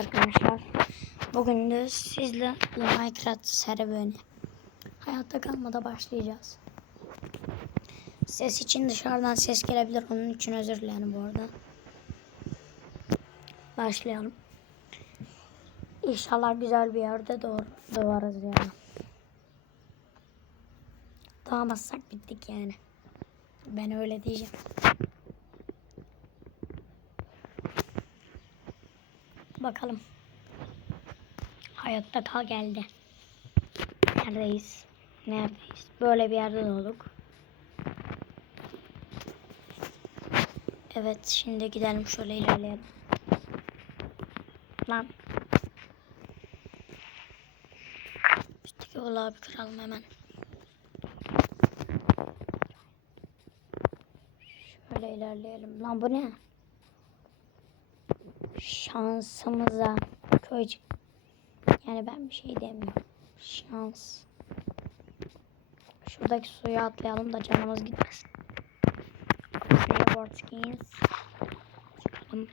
Arkadaşlar bugün de sizle Minecraft serüveni hayatta kalmada başlayacağız. Ses için dışarıdan ses gelebilir onun için özür dilerim bu arada. Başlayalım. İnşallah güzel bir yerde doğar, doğarız yani. Doğamazsak bittik yani. Ben öyle diyeceğim. Bakalım. Hayatta kal geldi. Neredeyiz? Neredeyiz? Böyle bir yerde doğduk. Evet şimdi gidelim şöyle ilerleyelim. Lan. Üstteki olağı bir kıralım hemen. Şöyle ilerleyelim. Lan bu ne? Şansımıza köycük. Yani ben bir şey demiyorum. Şans. Şuradaki suya atlayalım da canımız gitmesin. Snowboard skins. Çıkalım.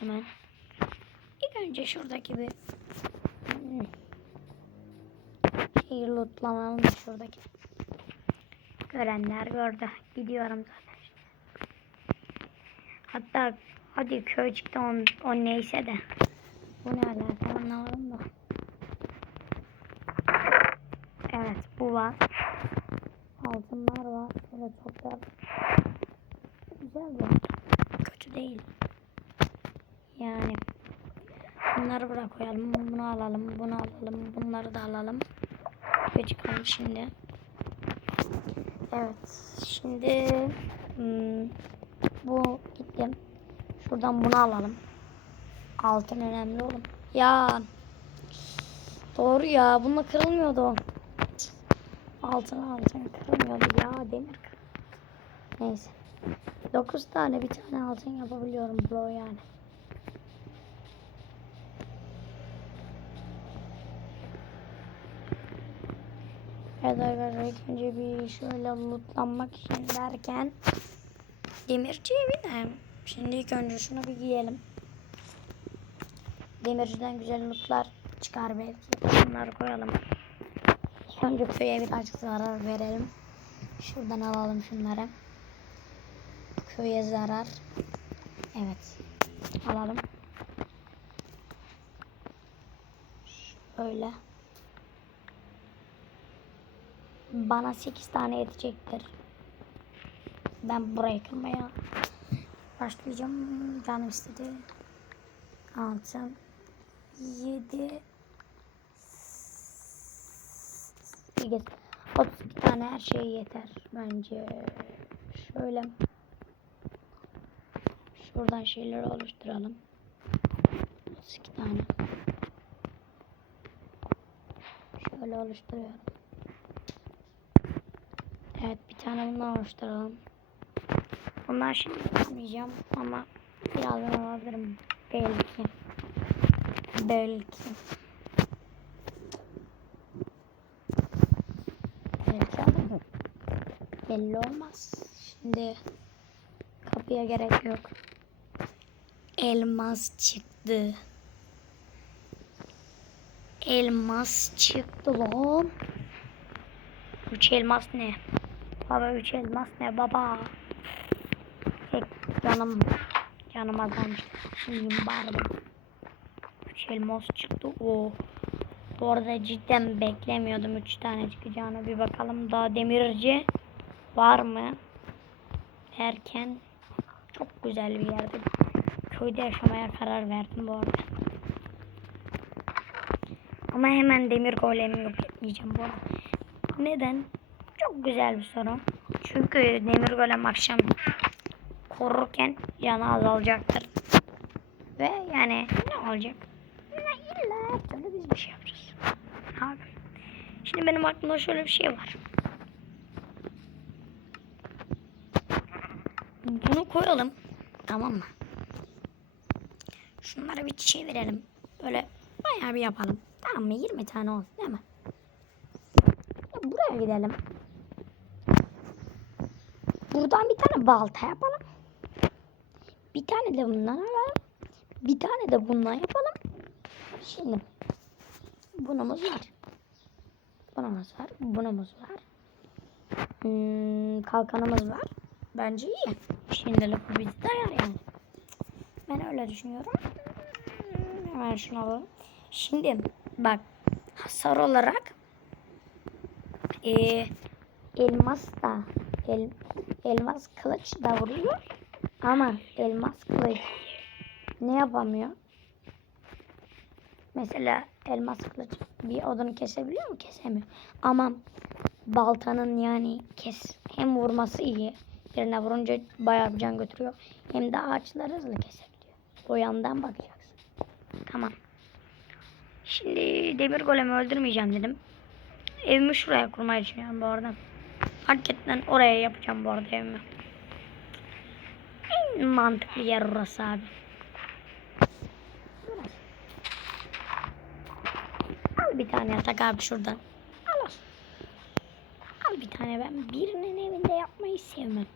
Hemen. İlk önce şuradaki bir şeyi lootlamalım da şuradaki. Görenler gördü. Gidiyorum zaten. Hatta hadi köycükte on, on neyse de. Bu ne alaka anlamadım da. Evet bu var. Altınlar var. Şöyle toplar. Güzel bir. Kötü değil. Yani. Bunları bırak koyalım. Bunu alalım. Bunu alalım. Bunları da alalım. Ve çıkalım şimdi. Evet. Şimdi hmm, bu gittim. Şuradan bunu alalım. Altın önemli oğlum. Ya. Doğru ya. Bununla kırılmıyordu. Altın altın kırılmıyordu ya. Demir. Neyse. 9 tane bir tane altın yapabiliyorum bro yani. Evet arkadaşlar ilk önce bir şöyle lootlanmak için derken demirciye binelim. Şimdi ilk önce şunu bir giyelim. Demirciden güzel lootlar çıkar belki. Şunları koyalım. Önce köye birazcık zarar verelim. Şuradan alalım şunları. Köye zarar. Evet. Alalım. Şöyle. Bana 8 tane yetecektir. Ben burayı kırmaya başlayacağım. Canım istedi. 6 7 8 32 tane her şey yeter bence. Şöyle şuradan şeyleri oluşturalım. 32 tane. Şöyle oluşturuyorum. Evet bir tane bundan oluşturalım. Bunlar şimdi yapmayacağım ama birazdan alabilirim. Belki. Belki. Belki alırım. Belli olmaz. Şimdi kapıya gerek yok. Elmas çıktı. Elmas çıktı lan. Üç elmas ne? Baba üç elmas ne baba? Tek canım canım azalmış. İyiyim bari. Üç elmas çıktı. O. Bu arada cidden beklemiyordum üç tane çıkacağını. Bir bakalım daha demirci var mı? Derken çok güzel bir yerde. Köyde yaşamaya karar verdim bu arada. Ama hemen demir golemi yok etmeyeceğim bu arada. Neden? Çok güzel bir soru. Çünkü demir golem akşam korurken canı azalacaktır. Ve yani ne olacak? İlla türlü biz bir şey yapacağız. Abi. Şimdi benim aklımda şöyle bir şey var. Bunu koyalım. Tamam mı? Şunlara bir çevirelim. Böyle bayağı bir yapalım. Tamam mı? 20 tane olsun değil mi? Ya buraya gidelim. Buradan bir tane balta yapalım. Bir tane de bundan alalım. Bir tane de bundan yapalım. Şimdi bunumuz var. Bunumuz var. Bunumuz var. Hmm, kalkanımız var. Bence iyi. Şimdilik bu bizi dayar yani. Ben öyle düşünüyorum. Hemen şunu alalım. Şimdi bak hasar olarak eee, elmas da el, elmas kılıç da vuruyor ama elmas kılıç ne yapamıyor? Mesela elmas kılıç bir odunu kesebiliyor mu? Kesemiyor. Ama baltanın yani kes hem vurması iyi. Yerine vurunca bayağı bir can götürüyor. Hem de ağaçları hızlı kesebiliyor. O yandan bakacaksın. Tamam. Şimdi demir golemi öldürmeyeceğim dedim. Evimi şuraya kurmayı düşünüyorum bu arada. Hakikaten oraya yapacağım bu arada evimi. En mantıklı yer orası abi. Al bir tane yatak abi şuradan. Al al. Al bir tane ben birinin evinde yapmayı sevmem.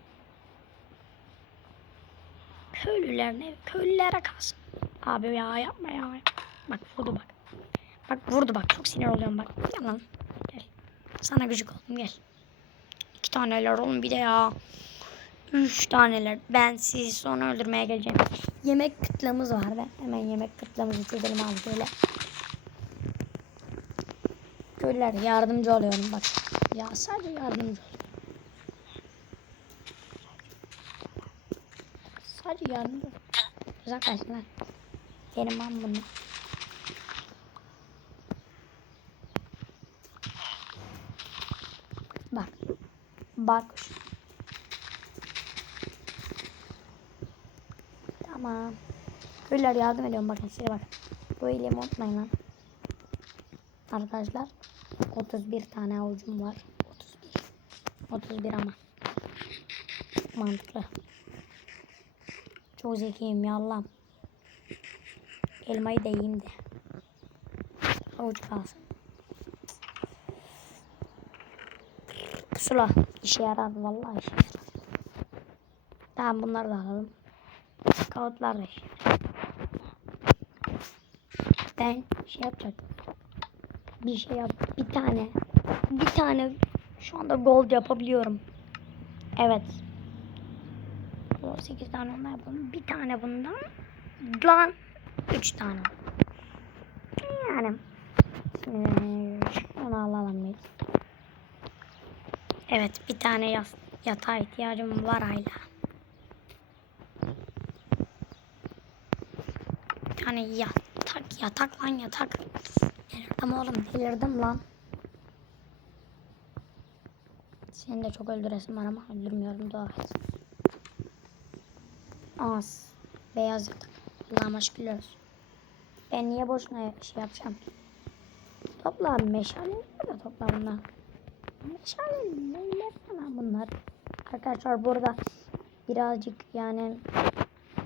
Köylülerin evi. Köylülere kalsın. Abi ya yapma ya. Bak vurdu bak. Bak vurdu bak. Çok sinir oluyorum bak. Gel lan. Gel. Sana gıcık oldum gel. İki taneler oğlum bir de ya. Üç taneler. Ben sizi sonra öldürmeye geleceğim. Yemek kıtlamız var be. Hemen yemek kıtlamızı çözelim abi şöyle. Köylüler yardımcı oluyorum bak. Ya sadece yardımcı oluyorum. Sadece yardımcı. Uzaklaşın lan. Benim am bunu. Bak. Bak. Tamam. Köylüler yardım ediyorum bakın size bak. Bu iyiliğimi unutmayın lan. Arkadaşlar 31 tane avucum var. 31. 31 ama. Mantıklı. Çok zekiyim ya Allah'ım. Elmayı da yiyeyim de. Avuç kalsın. Pusula. işe yarar vallahi işe yarar. Tamam bunları da alalım. Kağıtlar işe yarar. Ben şey yapacaktım. Bir şey yap. Bir tane. Bir tane. Şu anda gold yapabiliyorum. Evet. O 8 tane ondan yapalım. Bir tane bundan. Lan. 3 tane. Yani. Şunu alalım biz. Evet bir tane yatağa ihtiyacım var hala. Tane yatak yatak lan yatak. Delirdim oğlum delirdim lan. Seni de çok öldüresim var ama öldürmüyorum dua et. Az. Beyaz yatak. Allah'ıma şükürler. Ben niye boşuna şey yapacağım? Topla meşale de topla bunlar. Meşale neler sana bunlar. Arkadaşlar burada birazcık yani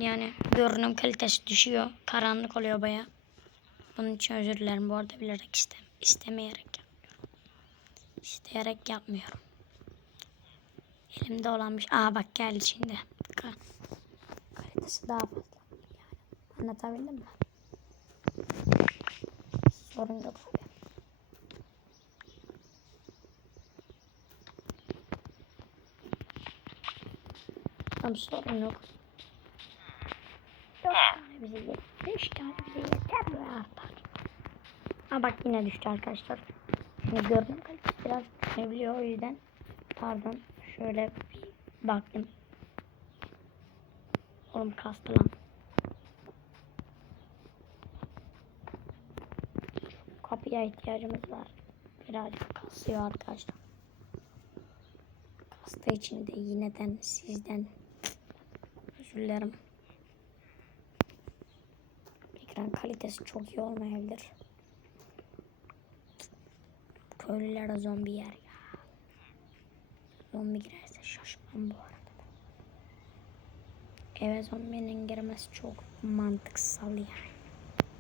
yani görünüm kalitesi düşüyor. Karanlık oluyor baya. Bunun için özür dilerim. Bu arada bilerek istem istemeyerek yapmıyorum. İsteyerek yapmıyorum. Elimde olan bir Aa bak geldi şimdi. Ka- Kalitesi daha fazla. Yani anlatabildim mi? Sorun yok abi. Tamam sorun yok. Bize yeter. Beş tane bize yeter ve artar. Ha bak yine düştü arkadaşlar. Şimdi gördüm kalitesi biraz düşebiliyor o yüzden. Pardon. Şöyle bir baktım. Oğlum kastı lan. Kapıya ihtiyacımız var. Birazcık kasıyor arkadaşlar. Kasta için de yineden sizden özür dilerim. Ekran kalitesi çok iyi olmayabilir. Köylülere zombi yer ya. Zombi girerse şaşmam bu arada. Eve zombinin girmesi çok mantıksal yani.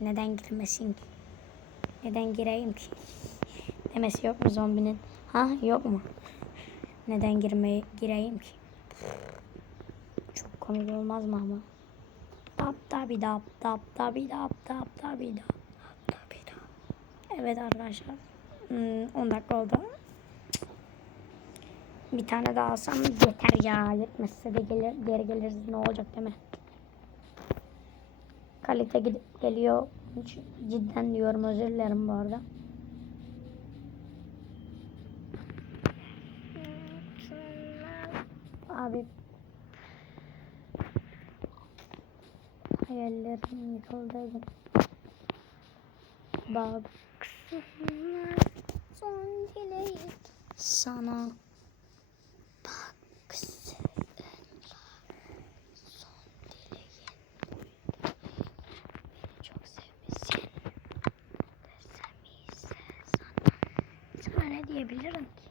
Neden girmesin ki? Neden gireyim ki? Demesi yok mu zombinin? Ha yok mu? Neden girmeye gireyim ki? Çok komik olmaz mı ama? Dap tabi dap dap tabi dap dap tabi dap dap dap. Evet arkadaşlar. Hmm, 10 dakika oldu. Bir tane daha alsam yeter ya. Yetmezse de gelir, geri geliriz. Ne olacak değil mi? Kalite geliyor. Cidden diyorum özür dilerim bu arada. Abi hayallerim yıkıldı. Baksınlar son dileğim sana diyebilirim ki?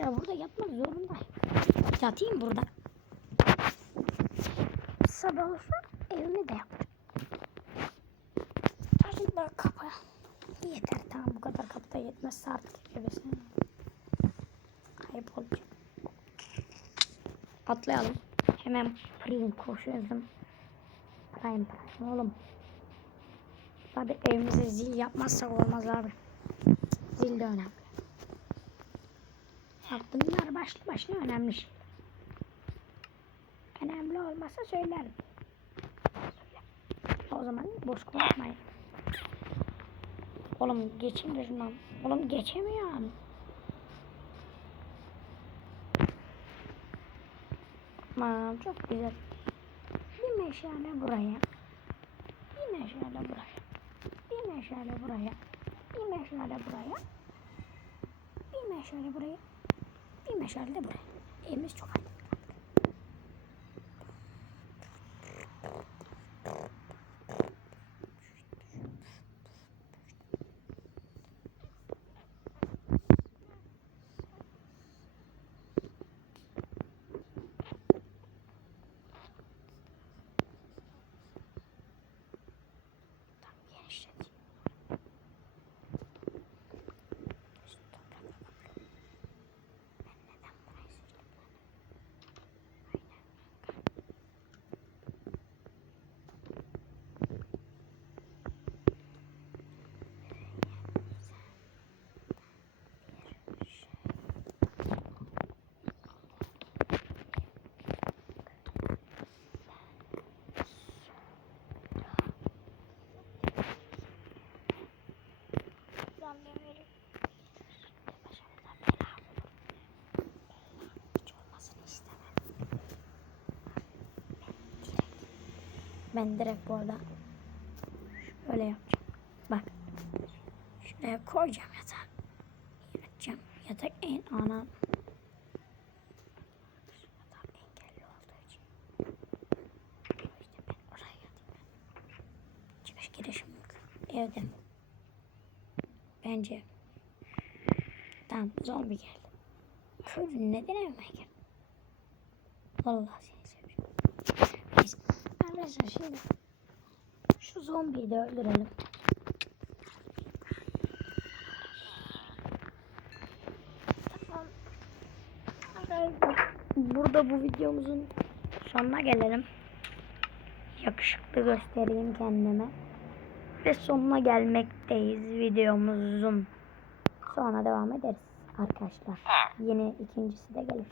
Ya burada yatmak zorundayım. Yatayım burada sabah olsa evimi de yaparım Çocuklar kapı. Yeter tamam bu kadar kapıda yetmezse artık evesine. Kayıp olacak. Atlayalım. Hemen prime koşuyoruz. Prime prime oğlum. Tabi evimize zil yapmazsak olmaz abi. Zil de önemli. Bak bunlar başlı başına önemli şey. Önemli olmasa söylerim. Söyle. O zaman boş konuşmayın. Oğlum geçeyim de. Oğlum geçemiyorum. Tamam çok güzel. Bir meşale buraya. Bir meşale buraya. Bir meşale buraya. Bir meşale buraya. Bir meşale buraya. Bir meşale de buraya. Evimiz çok aydın. Ben direkt bu arada şöyle yapacağım. Bak. Şuraya koyacağım yatağı. Yatacağım. Yatak en ana. Şu yatak engelli olduğu için. İşte ben oraya yatayım ben. Çıkış girişim yok. Evde. Bence. Tamam zombi geldi. Köylü neden evime geldi? Vallahi. Arkadaşlar şimdi şu zombiyi de öldürelim. Tamam. Arkadaşlar, Burada bu videomuzun sonuna gelelim. Yakışıklı göstereyim kendime. Ve sonuna gelmekteyiz videomuzun. Sonra devam ederiz arkadaşlar. Yeni ikincisi de gelir.